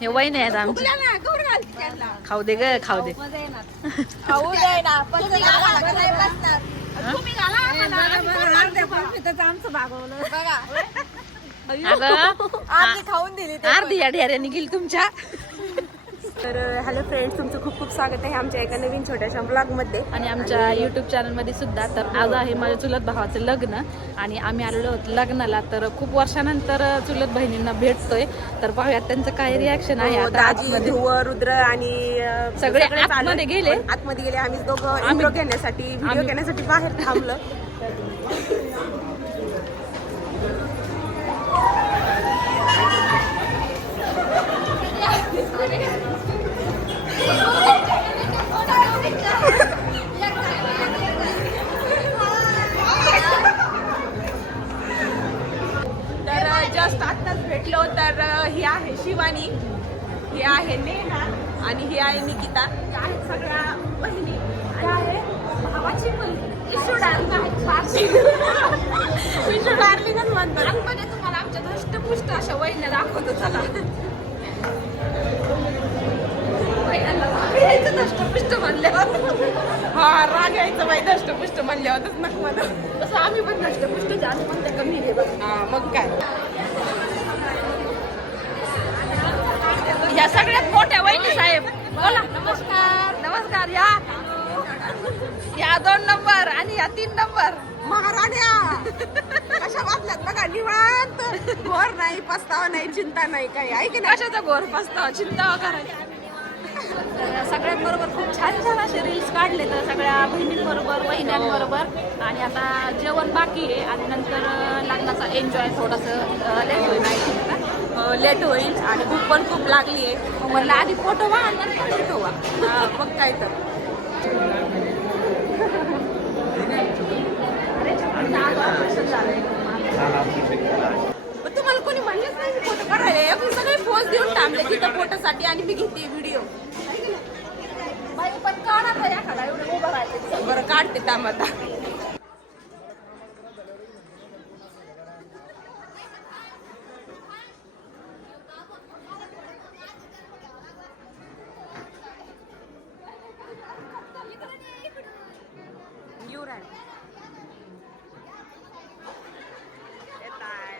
हे वय नाही आहेत आमचे. खाऊ दे ग खाऊ दे. खाऊ दे ना पण? आमचं भागवलं. बघा. अगं आम्ही खाऊन दिली ते अर्धी या ढेऱ्याने गेली तुमच्या. तर हॅलो फ्रेंड्स तुमचं खूप खूप स्वागत आहे आमच्या एका नवीन छोट्याशा ब्लॉगमध्ये आणि आमच्या युट्यूब चॅनलमध्ये सुद्धा तर आज आहे माझ्या चुलत भावाचं लग्न आणि आम्ही आलेलो आहोत लग्नाला तर खूप वर्षानंतर चुलत बहिणींना भेटतोय तर पाहूयात त्यांचं काय रिॲक्शन आहे हो, आता. ध्रुव रुद्र आणि सगळे. आतमध्ये गेले. आतमध्ये गेले आम्ही दोघं आम्ही- घेण्यासाठी व्हिडिओ घेण्यासाठी बाहेर थांबलं जस्ट आत्ताच भेटलो तर ही आहे शिवानी ही आहे नेहा आणि ही आहे निकिता. आहेत सगळ्या बहिणी. आणि आहे भावाची मुलगी इशू डार्लिंग इशू डार्लिंगच म्हणतात. आतमध्ये तुम्हाला आमच्या धष्टपुष्ट अशा वहिन्या दाखवतो चला. वहिन्यांना राग यायचं धष्टपुष्ट म्हणल्यावर. हा राग यायचं बाई धष्टपुष्ट म्हणल्यावरच नक म्हणा. तसं आम्ही पण धष्टपुष्ट जास्त म्हणते कमी रे बघ. मग काय? साहेब बोला. नमस्कार. नमस्कार या. या दोन नंबर आणि या तीन नंबर. महाराण्या. कशा वाचल्यात बघा निवांत. घोर नाही पस्तावा नाही चिंता नाही काही. आहे की नाही? कशाचा घोर पस्तावा चिंता करायची? सगळ्यांबरोबर खूप छान छान असे रील्स काढले तर सगळ्या बहिणींबरोबर वहिन्यांबरोबर. आणि आता जेवण बाकी आहे आणि नंतर लग्नाचा एन्जॉय थोडंसं लेट होईल लेट होईल आणि भूक पण खूप लागली आहे. म्हणलं आधी फोटो वा आणि नंतर फोटो वा मग काय तर. तुम्हाला कोणी म्हणलेच नाही फोटो काढायला आपण सगळे पोज देऊन थांबले तिथं फोटोसाठी आणि मी घेते व्हिडिओ पण काढा एवढं बरं काढते येऊ येत आहे.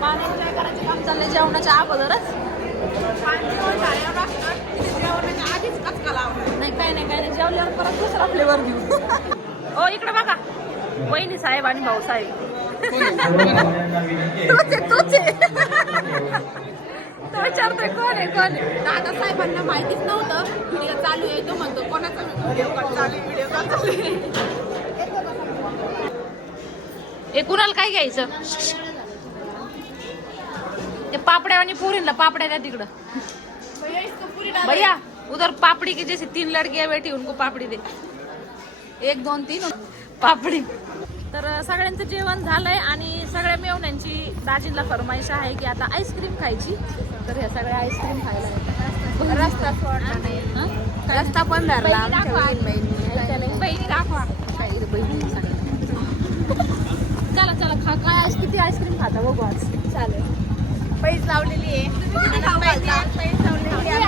पाणी करायचे? काम चाललंय जेवणाच्या अगोदरच. नाही काय नाही काय नाही. जेवल्यावर परत दुसरा फ्लेवर घेऊ. हो इकडे बघा. वहिनी साहेब आणि भाऊ साहेब. तोच आहे तोच आहे. तो विचारतोय कोण आहे कोण आहे? दादा साहेबांना माहितीच नव्हतं. व्हिडिओ चालू आहे तो म्हणतो कोणाचा व्हिडिओ कॉल चालू आहे व्हिडिओ कॉल चालू आहे. कुणाला काय घ्यायचं? ते पापड्या आणि पुरीला पापड्या द्या तिकडं. भैया उधर पापड़ी की जैसे तीन लड़कियां बैठी उनको पापड़ी दे. एक दोन तीन पापडी. तर सगळ्यांचं जेवण झालंय आणि सगळ्या मेवण्यांची दाजींला फरमाईश आहे की आता आईस्क्रीम खायची. तर ह्या सगळ्या आईस्क्रीम खायला. रस्ता? रस्ता पण धरला बहिणी दाखवा. बहिणी. सांगितलं. चला चला खा काय आज किती आईस्क्रीम खाता बघू आज. चालेल. पैस लावलेली आहे.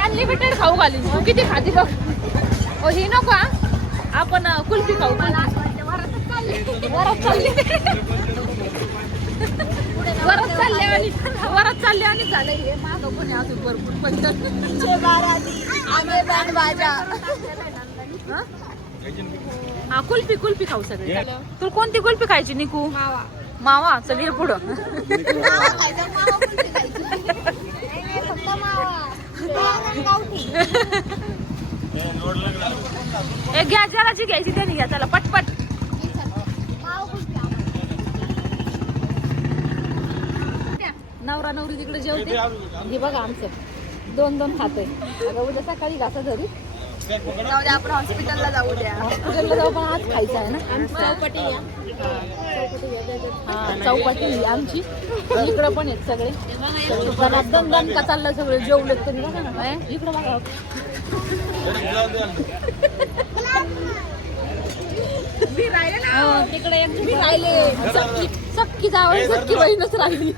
अनलिमिटेड खाऊ घाली तू किती खाती बघ. ओ ही नको. आपण कुल्फी खाऊ. वरात चालली. वरात चालले आणि वरात चालले आणि झालं हे मागं कोणी अजून भरपूर पण हा? कुल्फी कुल्फी खाऊ सगळे. तुला कोणती कुल्फी खायची निकू? मावा ये पुढं. एक घ्या जराची घ्यायची त्याने घ्या चला पटपट. नवरा नवरी तिकडे जेवते. हे बघा आमचं. दोन दोन अगं उद्या सकाळी घासा घरी जाऊ द्या आपण हॉस्पिटलला जाऊ द्या हॉस्पिटलला जाऊ पण आज खायचं आहे ना चौपटी या. हा चौपाटी ही आमची. इकडं पण आहेत सगळे. जरा दम दम का चाललं सगळे? जेवलेत तरी बघा ना. ए, इकडं बघा. मी राहिले ना. तिकडे एक मी राहिले. सक्की सक्की जावं सक्की बहीणच राहिली.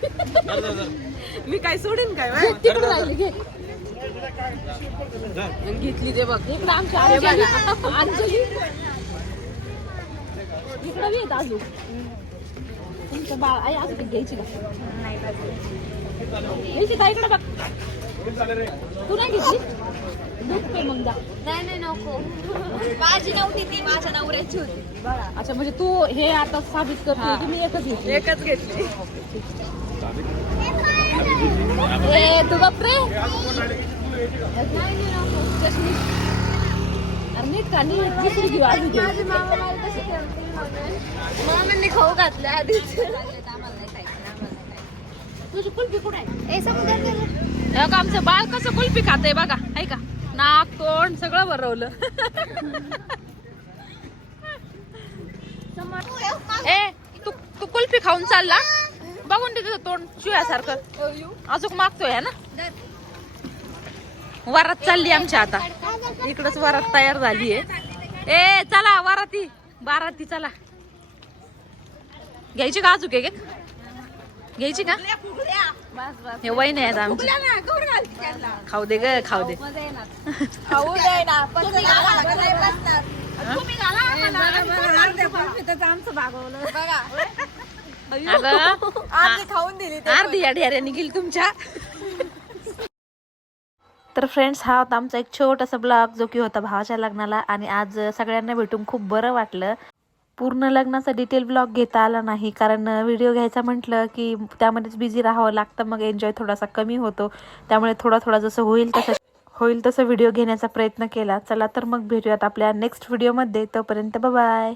मी काय सोडीन काय तिकडे राहिली घे. घेतली ते बघ. इकडे आमची अंजली इकडे येत अजून. तुमचं बाळ आई असं घ्यायची का? घ्यायची का इकडे बघ? तू नाही घेतली? नाही नको. माझी नव्हती ती माझ्या नवऱ्याची होती. अच्छा म्हणजे तू हे आता साबित करतो की मी एकच घेतली. एकच घेतली. ए तू बापरे. मामांनी खाऊ आधीच. तुझी कुल्फी कुठे आहे? आमचं बाळ कसं कुल्फी खातंय बघा आहे का? नाक तोंड सगळं भरवलं ए तू तू कुल्फी खाऊन चालला? बघून दे तुझं तोंड शिव्यासारखं. अजून मागतोय ना? वरात चालली आमच्या आता. इकडच वरात तयार झाली आहे. ए चला वराती. बाराती चला. घ्यायची का अजून एक घ्यायची का? हे वहिनी आहेत आमची. खाऊ दे ग खाऊ दे. खाऊ दे ना नाही. बघा. अगं खाऊन दिली अर्धी या ढेऱ्याने गेली तुमच्या. तर फ्रेंड्स हा होता आमचा एक छोटासा ब्लॉग जो की होता भावाच्या लग्नाला आणि आज सगळ्यांना भेटून खूप बरं वाटलं. पूर्ण लग्नाचा डिटेल ब्लॉग घेता आला नाही कारण व्हिडिओ घ्यायचा म्हटलं की त्यामध्येच बिझी राहावं लागतं मग एन्जॉय थोडासा कमी होतो. त्यामुळे थोडा थोडा जसं होईल तसं होईल तसं व्हिडिओ घेण्याचा प्रयत्न केला. चला तर मग भेटूयात आपल्या नेक्स्ट व्हिडिओमध्ये तोपर्यंत बाय